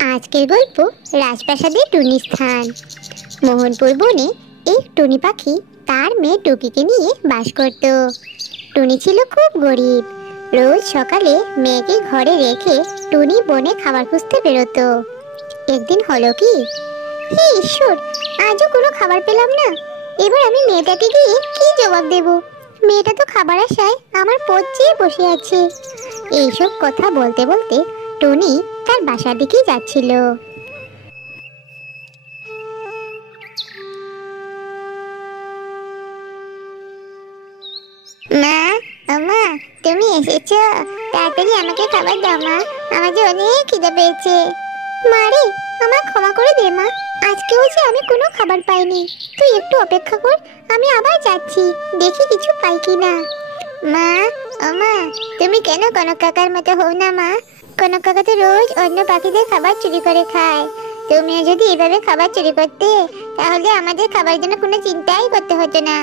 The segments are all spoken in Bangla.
আজকের গল্প রাজপ্রাসাদে টুনির স্থান। মোহনপুর বনে এক টুনি পাখি তার মেয়ে টুকিকে নিয়ে বাস করত। টুনি ছিল খুব গরিব। রোজ সকালে মেয়েকে ঘরে রেখে টুনি বনে খাবার খুঁজতে বেরোতো। একদিন হলো কি, হে ঈশ্বর, আজও কোনো খাবার পেলাম না। এবার আমি মেয়েটাকে গিয়ে কি জবাব দেব? মেয়েটা তো খাবার আশায় আমার পথ চেয়ে বসে আছে। এইসব কথা বলতে বলতে টুনি তার বাসার দিকে যাচ্ছিল। মা, মা, তুমি এসেছো? তাড়াতাড়ি আমাকে খাবার দাও মা, আমার যে অনেক খিদে পেয়েছে। মারে, আমার ক্ষমা করে দে মা, আজকেও যে আমি কোনো খাবার পাইনি। তুই একটু অপেক্ষা কর, আমি আবার যাচ্ছি, দেখি কিছু পাই কিনা। মা, ও মা, তুমি কেন কনক কাকার মতো হও না মা? কনক কাকা তো রোজ অন্য পাখিদের খাবার চুরি করে খায়। তুমিও যদি এভাবে খাবার চুরি করতে, তাহলে আমাদের খাবার জন্য কোনো চিন্তাই করতে হতো না।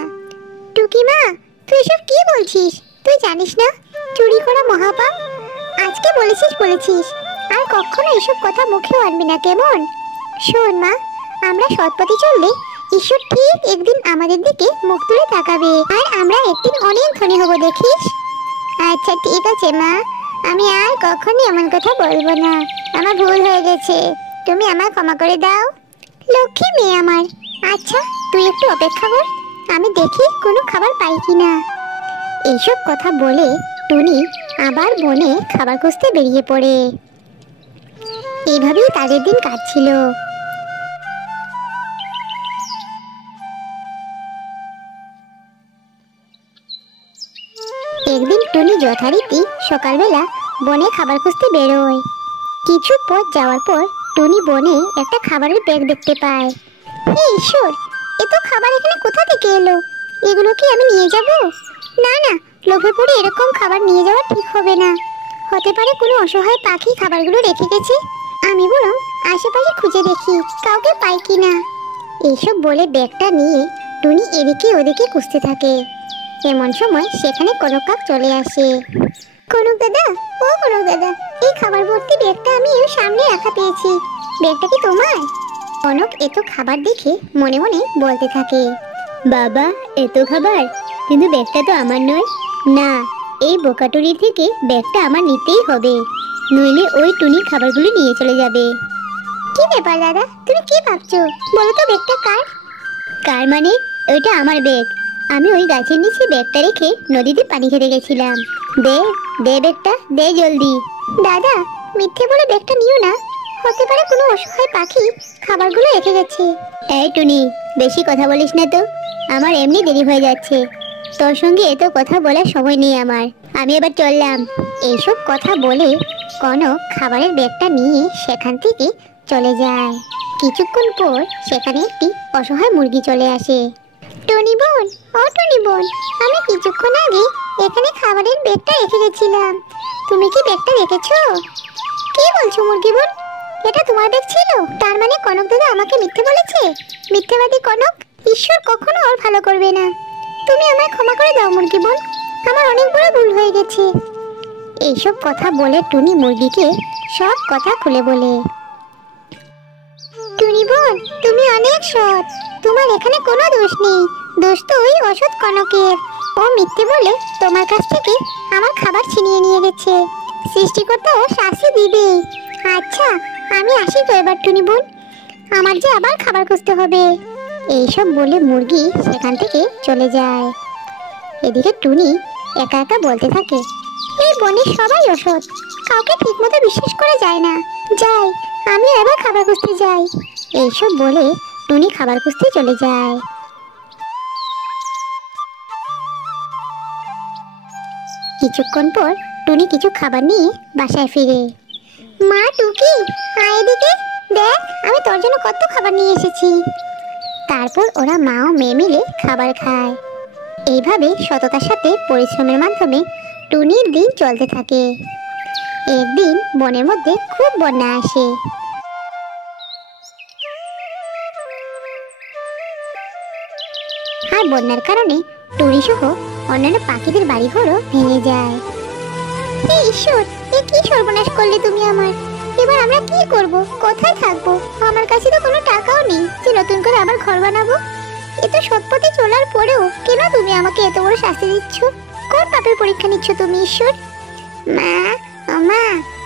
টুকি মা, তুই এসব কি বলছিস? তুই জানিস না চুরি করা মহাপাপ? আজকে বলেছিস, আর কখনো এসব কথা মুখেও আনবি না, কেমন? শোন মা, আমরা সৎ পথে চললে ঈশ্বর ঠিক একদিন আমাদের দিকে মুখ তুলে তাকাবে, আর আমরা একদিন অনেক ধনী হব, দেখিস। আচ্ছা ঠিক আছে মা, আমি আর কখনো এমন কথা বলবো না। আমার ভুল হয়ে গেছে, তুমি আমায় ক্ষমা করে দাও। লক্ষ্মী মেয়ে আমার। আচ্ছা, তুই একটু অপেক্ষা কর, আমি দেখি কোনো খাবার পাই কিনা। এইসব কথা বলে টুনি আবার বনে খাবার খুঁজতে বেরিয়ে পড়ে। এইভাবেই তাদের দিন কাটছিল। একদিন টুনি যথারীতি সকালবেলা বনে খাবার খুঁজতে বেরোয়। কিছু পথ যাওয়ার পর টুনি বনে একটা খাবারের ব্যাগ দেখতে পায়। হে ঈশ্বর, এ তো খাবার এখানে কোথা থেকে এলো? এগুলো কি আমি নিয়ে যাব? না না, লোভে পড়ে এরকম খাবার নিয়ে যাওয়া ঠিক হবে না। হতে পারে কোনো অসহায় পাখি খাবারগুলো রেখে গেছে। আমি বরং আশেপাশে খুঁজে দেখি কাউকে পাই কিনা। এইসব বলে ব্যাগটা নিয়ে টুনি এদিকে ওদিকে খুঁজতে থাকে। এমন সময় সেখানে কনক কাক চলে আসে। কনক দাদা, ও কনক দাদা, এই খাবার ভর্তি ব্যাগটা আমি এর সামনে রাখা পেয়েছি, ব্যাগটা কি তোমার? কনক এত খাবার দেখে মনে মনে বলতে থাকে, বাবা, এত খাবার, কিন্তু ব্যাগটা তো আমার নয়। না, এই বোকাটুরি থেকে ব্যাগটা আমার নিতেই হবে, নইলে ওই টুনি খাবারগুলো নিয়ে চলে যাবে। কি ব্যাপার দাদা, তুমি কি ভাবছো? বলো তো ব্যাগটা কার? কার মানে? ওইটা আমার ব্যাগ। আমি ওই গাছের নিচে ব্যাগটা রেখে নদীতে পানি খেতে গেছিলাম। দে দে ব্যাগটা, দে জলদি। দাদা, মিথ্যে বলে ব্যাগটা নিও না, হতে পারে কোনো অসহায় পাখি খাবারগুলো রেখে গেছে। এই টুনি, বেশি কথা বলিস না তো, আমার এমনি দেরি হয়ে যাচ্ছে। তোর সঙ্গে এত কথা বলার সময় নেই আমার, আমি এবার চললাম। এইসব কথা বলে কনক খাবারের ব্যাগটা নিয়ে সেখান থেকে চলে যায়। কিছুক্ষণ পর সেখানে একটি অসহায় মুরগি চলে আসে। টনি বোন, ও টনি বোন, আমি কিছুক্ষণ আগে এখানে খাবারের ব্যাগটা রেখে গেছিলাম, তুমি কি ব্যাগটা রেখেছো? কি বলছো মুরগি বোন, এটা তোমার ব্যাগ ছিল? তার মানে কনক দাদা আমাকে মিথ্যে বলেছে? মিথ্যেবাদী কনক, ঈশ্বর কখনো ওর ভালো করবে না। তুমি আমায় ক্ষমা করে দাও মুরগি বোন, আমার অনেক বড় ভুল হয়ে গেছে। এইসব কথা বলে টুনি মুরগিকে সব কথা খুলে বলে। টুনি বোন, তুমি অনেক সৎ, তোমার এখানে কোনো দোষ নেই, দোষ তো ওই অসৎ কনকের। ও মিথ্যে বলে তোমার কাছ থেকে আমার খাবার ছিনিয়ে নিয়ে গেছে, সৃষ্টিকর্তা ও শাস্তি দিবে। আচ্ছা, আমি আসি তো এবার টুনি বোন, আমার যে আবার খাবার খুঁজতে হবে। এইসব বলে মুরগি সেখান থেকে চলে যায়। এদিকে টুনি একা একা বলতে থাকে, এই বনে সবাই অসৎ, কাউকে ঠিক মতো বিশ্বাস করা যায় না। যাই, আমি এবার খাবার খুঁজতে যাই। এইসব বলে টুনি খাবার খুঁজতে চলে যায়। কিছুক্ষণ পর টুনি কিছু খাবার নিয়ে বাসায় ফিরে। মা টুকি, আয় এদিকে, দেখ আমি তোর জন্য কত খাবার নিয়ে এসেছি। তারপর ওরা মা ও মেয়ে মিলে খাবার খায়। এইভাবে সততার সাথে পরিশ্রমের মাধ্যমে টুনির দিন চলতে থাকে। একদিন বনের মধ্যে খুব বন্যা আসে। আর বন্যার কারণে টুনি সহ অন্যান্য পাখিদের বাড়িঘরও ভেঙে যায়। হে ঈশ্বর, এ কি সর্বনাশ করলে তুমি আমার, এবার আমরা কি করব, কোথায় থাকবো? আমার কাছে তো কোনো টাকাও নেই যে নতুন করে আবার ঘর বানাবো। এত সৎপথে চলার পরেও কেন তুমি আমাকে এত বড় শাস্তি দিচ্ছ? কোন পাপের পরীক্ষা নিচ্ছ তুমি ঈশ্বর? মা, ও মা,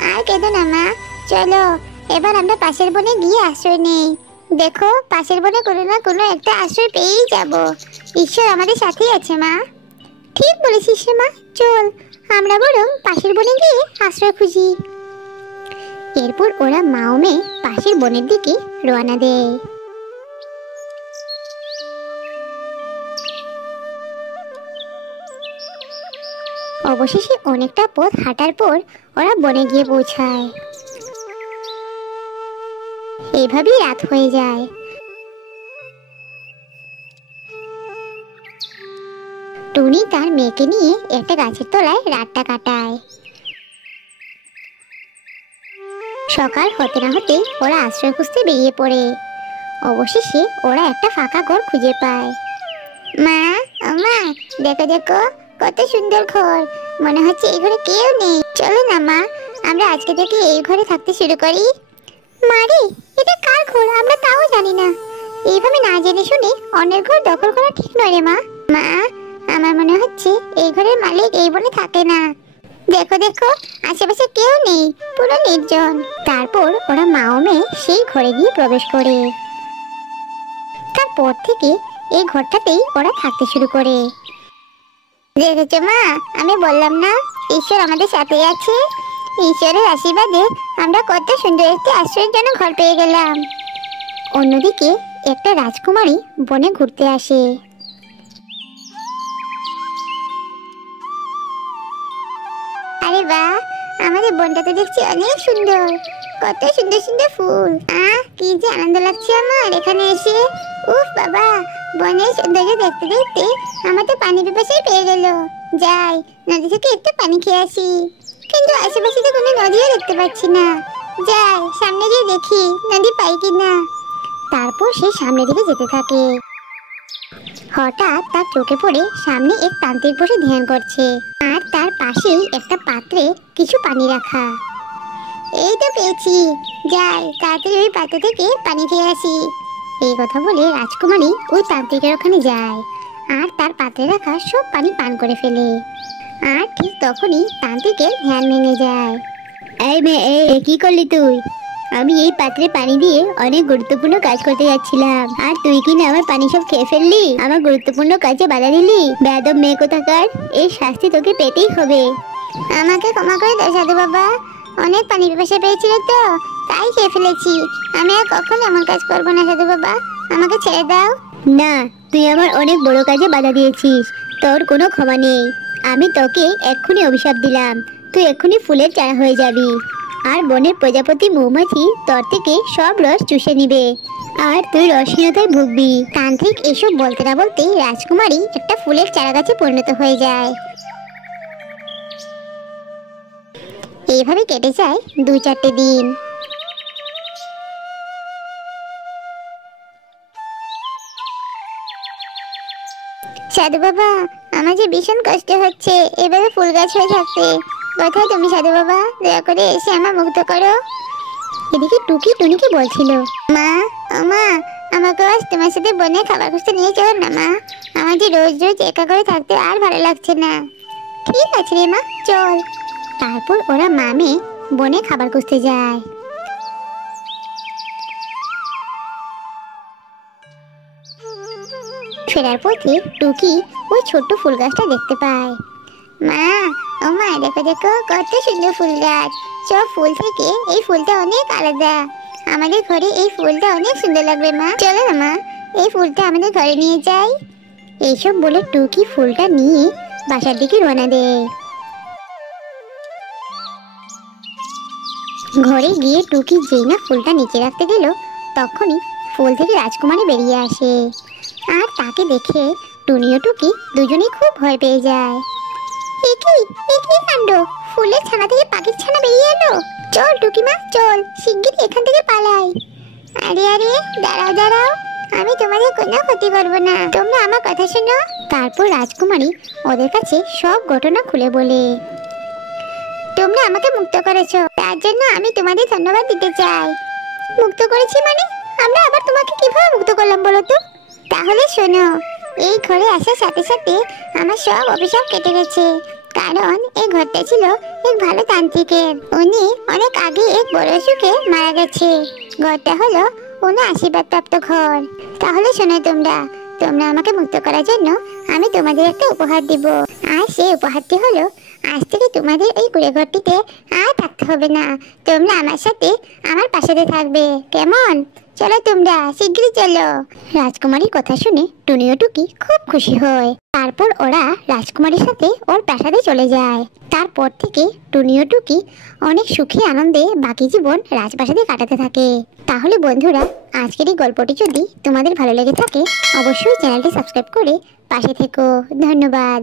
আর কেঁদো না মা। চলো এবার আমরা পাশের বনে গিয়ে আশ্রয় নেই। দেখো পাশের বনে কোনো না কোনো একটা আশ্রয় পেয়েই যাব। ঈশ্বর আমাদের সাথেই আছে মা। ঠিক বলেছিস রে মা, চল আমরা বরং পাশের বনে গিয়ে আশ্রয় খুঁজি। এরপর ওরা মা ও মেয়ে পাশের বনের দিকে রওনা দেয়। অবশেষে অনেকটা পথ হাঁটার পর ওরা বনে গিয়ে পৌঁছায়। এইভাবেই রাত হয়ে যায়। টুনি তার মেয়েকে নিয়ে একটা গাছের তলায় রাতটা কাটায়। সকাল হতে না হতে ওরা আশ্রয় খুঁজতে বেরিয়ে পড়ে। অবশেষে ওরা একটা ফাঁকা ঘর খুঁজে পায়। মা, ও মা, দেখো দেখো কত সুন্দর ঘর। মনে হচ্ছে এই ঘরে কেউ নেই। চলো না মা, আমরা আজকে থেকে এই ঘরে থাকতে শুরু করি। মারে, এটা কার ঘর আমরা তাও জানি না। এইভাবে না জেনে শুনে অন্যের ঘর দখল করা ঠিক নয় রে মা। মা, আমার মনে হচ্ছে এই ঘরের মালিক এই বনে থাকে না। দেখো দেখো আশেপাশে কেউ নেই, পুরো নির্জন। তারপর ওরা মা ও মেয়ে সেই ঘরে গিয়ে প্রবেশ করে। তারপর থেকে এই ঘরটাতেই ওরা থাকতে শুরু করে। দেখেছো মা, আমি বললাম না ঈশ্বর আমাদের সাথে আছে। ঈশ্বরের আশীর্বাদে আমরা কত সুন্দর একটি আশ্রয়ের জন্য ঘর পেয়ে গেলাম। অন্যদিকে একটা রাজকুমারী বনে ঘুরতে আসে। আরে বাহ, আমাদের বনটা তো দেখছি অনেক সুন্দর। কত সুন্দর সুন্দর ফুল। কি যে আনন্দ লাগছে আমার এখানে এসে। উফ বাবা, বনের সৌন্দর্য দেখতে দেখতে আমার তো পানি পিপাসাই পেয়ে গেল। যাই নদী থেকে একটু পানি খেয়ে আসি। কিন্তু আশেপাশে তো কোনো নদীও দেখতে পাচ্ছি না। যাই সামনে গিয়ে দেখি নদী পাই কিনা। তারপর সে সামনে দিকে যেতে থাকে। হঠাৎ তার চোখে পড়ে সামনে এক তান্ত্রিক বসে ধ্যান করছে, আর তার পাশেই একটা পাত্রে কিছু পানি রাখা। এই তো পেয়েছি, যাই তাড়াতাড়ি ওই পাত্র থেকে পানি খেয়ে আসি। এই কথা বলে রাজকুমারী ওই তান্ত্রিকের ওখানে যায় আর তার পাত্রে রাখা সব পানি পান করে ফেলে। আর ঠিক তখনই তান্ত্রিকের ধ্যান ভেঙে যায়। এই মেয়ে, কি করলি তুই? আমি এই পাত্রে পানি দিয়ে অনেক গুরুত্বপূর্ণ কাজ করতে যাচ্ছিলাম, আর তুই কি না আমার পানি সব খেয়ে ফেললি? আমার গুরুত্বপূর্ণ কাজে বাধা দিলি। বেয়াদব মেয়ে কোথাকার, এই শাস্তি তোকে পেতেই হবে। আমাকে ক্ষমা করে দাও সাধু বাবা, অনেক পানি পিপাসা পেয়েছিল তো তাই খেয়ে ফেলেছি। আমি আর কখনো এমন কাজ করবো না সাধু বাবা, আমাকে ছেড়ে দাও। না, তুই আমার অনেক বড় কাজে বাধা দিয়েছিস, তোর কোনো ক্ষমা নেই। আমি তোকে এক্ষুনি অভিশাপ দিলাম, তুই এক্ষুনি ফুলের চারা হয়ে যাবি, আর বনের প্রজাপতি মৌমাছি তোর থেকে সব রস চুষে নিবে, আর তুই রসহীনতায় ভুগবি। তান্ত্রিক এসব বলতে না বলতেই রাজকুমারী একটা ফুলের চারা গাছে পরিণত হয়ে যায়। এইভাবে কেটে যায় 2-4 দিন। সাধু বাবা, আমার যে ভীষণ কষ্ট হচ্ছে এভাবে ফুল গাছ হয়ে থাকতে। কোথায় তুমি সাধু বাবা? দয়া করে এসে আমার মুক্ত করো। এদিকে টুকি টুনিকে বলছিল, মা, ও মা, আমাকে আজ তোমার সাথে বনে খাবার খুঁজতে নিয়ে চলো না মা। আমার যে রোজ রোজ একা করে থাকতে আর ভালো লাগছে না। ঠিক আছে রে মা, চল। তারপর ওরা মা মেয়ে বনে খাবার খুঁজতে যায়। ফেরার পথে টুকি ওই ছোট্ট ফুল গাছটা দেখতে পায়। মা, ও মা, দেখো দেখো কত সুন্দর ফুল গাছ। সব ফুল থেকে এই ফুলটা অনেক আলাদা। আমাদের ঘরে এই ফুলটা অনেক সুন্দর লাগবে মা। চলো না মা, এই ফুলটা আমাদের ঘরে নিয়ে যাই। এইসব বলে টুকি ফুলটা নিয়ে বাসার দিকে রওনা দেয়। ঘরে গিয়ে টুকি যেই না ফুলটা নিচে রাখতে গেল, তখনই ফুল থেকে রাজকুমারী বেরিয়ে আসে। আর তাকে দেখে টুনি ও টুকি দুজনেই খুব ভয় পেয়ে যায়। এ কি কাণ্ড! ফুলের ছানা থেকে পাখির ছানা বেরিয়ে এলো। চল টুকি মা, চল শিগগিরই এখান থেকে পালাই। আরে আরে, দাঁড়াও দাঁড়াও, আমি তোমাদের কোনো ক্ষতি করবো না, তোমরা আমার কথা শোনো। তারপর রাজকুমারী ওদের কাছে সব ঘটনা খুলে বলে, তোমরা আমাকে মুক্ত করেছো, তার তার জন্য আমি তোমাদের ধন্যবাদ দিতে চাই। মুক্ত করেছি মানে? আমরা আবার তোমাকে কিভাবে মুক্ত করলাম বলো তো? তাহলে শোনো, এই ঘরে আসার সাথে সাথে আমার সব অভিশাপ কেটে গেছে। কারণ এই ঘরটা ছিল এক ভালো তান্ত্রিকের। উনি অনেক আগে এক বড় অসুখে মারা গেছে। ঘরটা হলো ওনার আশীর্বাদ প্রাপ্ত ঘর। তাহলে শোনো, তোমরা আমাকে মুক্ত করার জন্য আমি তোমাদের একটা উপহার দিব। আর সেই উপহারটি হলো, আজ থেকে তোমাদের এই কুড়ে ঘরটিতে আর থাকতে হবে না। তোমরা আমার সাথে আমার পাশে থাকবে, কেমন? চলো তোমরা শিগগিরই চলো। রাজকুমারীর কথা শুনে টুনি ও টুকি খুব খুশি হয়। তারপর ওরা রাজকুমারীর সাথে ওর প্রাসাদে চলে যায়। তারপর থেকে টুনি ও টুকি অনেক সুখে আনন্দে বাকি জীবন রাজপ্রাসাদে কাটাতে থাকে। তাহলে বন্ধুরা, আজকের এই গল্পটি যদি তোমাদের ভালো লেগে থাকে অবশ্যই চ্যানেলটি সাবস্ক্রাইব করে পাশে থেকো। ধন্যবাদ।